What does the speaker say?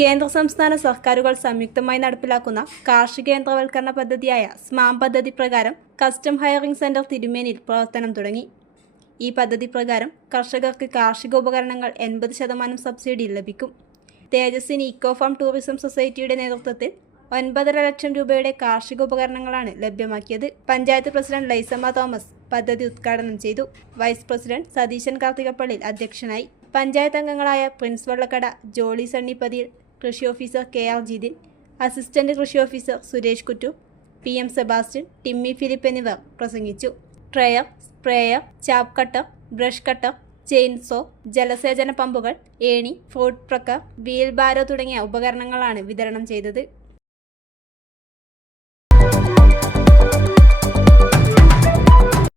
കേന്ദ്ര സംസ്ഥാന സർക്കാരുകൾ സംയുക്തമായി നടപ്പിലാക്കുന്ന കാർഷിക യന്ത്രവൽക്കരണ പദ്ധതിയായ സ്മാം പദ്ധതി പ്രകാരം കസ്റ്റം ഹയറിംഗ് സെന്റർ തിരുമേനിയിൽ പ്രവർത്തനം തുടങ്ങി. ഈ പദ്ധതി പ്രകാരം കർഷകർക്ക് കാർഷിക ഉപകരണങ്ങൾ 80% സബ്സിഡിയിൽ ലഭിക്കും. തേജസ്വിനി ഇക്കോ ഫാം ടൂറിസം സൊസൈറ്റിയുടെ നേതൃത്വത്തിൽ 9.5 ലക്ഷം രൂപയുടെ കാർഷിക ഉപകരണങ്ങളാണ് ലഭ്യമാക്കിയത്. പഞ്ചായത്ത് പ്രസിഡന്റ് ലൈസമ്മ തോമസ് പദ്ധതി ഉദ്ഘാടനം ചെയ്തു. വൈസ് പ്രസിഡന്റ് സതീശൻ കാർത്തികപ്പള്ളിൽ അധ്യക്ഷനായി. പഞ്ചായത്ത് അംഗങ്ങളായ പ്രിൻസ് വള്ളക്കട, ജോളി സണ്ണി പതിയിൽ, കൃഷി ഓഫീസർ KR ജിതിൻ, അസിസ്റ്റന്റ് കൃഷി ഓഫീസർ സുരേഷ് കുറ്റൂർ, PM സെബാസ്റ്റ്യൻ, ടിമ്മി ഫിലിപ്പ് എന്നിവർ പ്രസംഗിച്ചു. Dryer, sprayer, chaff cutter, brush cutter, chainsaw, ജലസേചന പമ്പുകൾ, ഏണി, ഫ്രൂട്ട് പ്രക്കർ, വീൽ ബാരോ തുടങ്ങിയ ഉപകരണങ്ങളാണ് വിതരണം ചെയ്തത്.